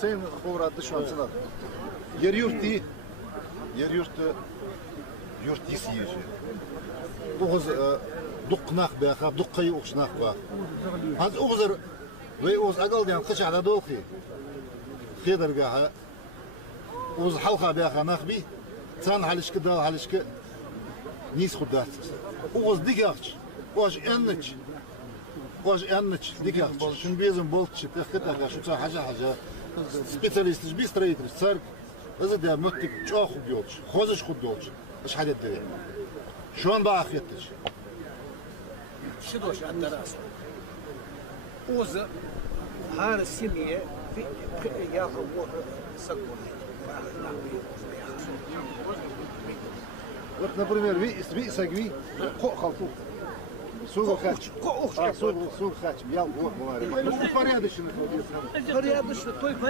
Sen hoğradı şu ançılar. Yer yurt değil. Yer yurt değil siyeci. Oğuz duknak be, ha dukkayı okşnak be. Az oğuzlar ve oğuz agal diyen kış ada dolki. Xedarga ha. Oğuz halka be ha nakbi. Sen halişki da halişki nis xudat. Oğuz digakç. Oğuz enniç. Oğuz enniç digakç. Şun bezim boltçı. Tekhetaka şu haja. Специалисты ж строительство, церковь, это да, мыттык чох убьёлч, хозыш худёлч, эш хадет да. Шон бахеттыч. شدوش على الدراسة. وزا هار السمية ياخذ سكر. Вот, например, ви сагви, ко халту. Сугу хач. Сугу хач, ял вот, говорит. Ну, порядочно. Порядочно, той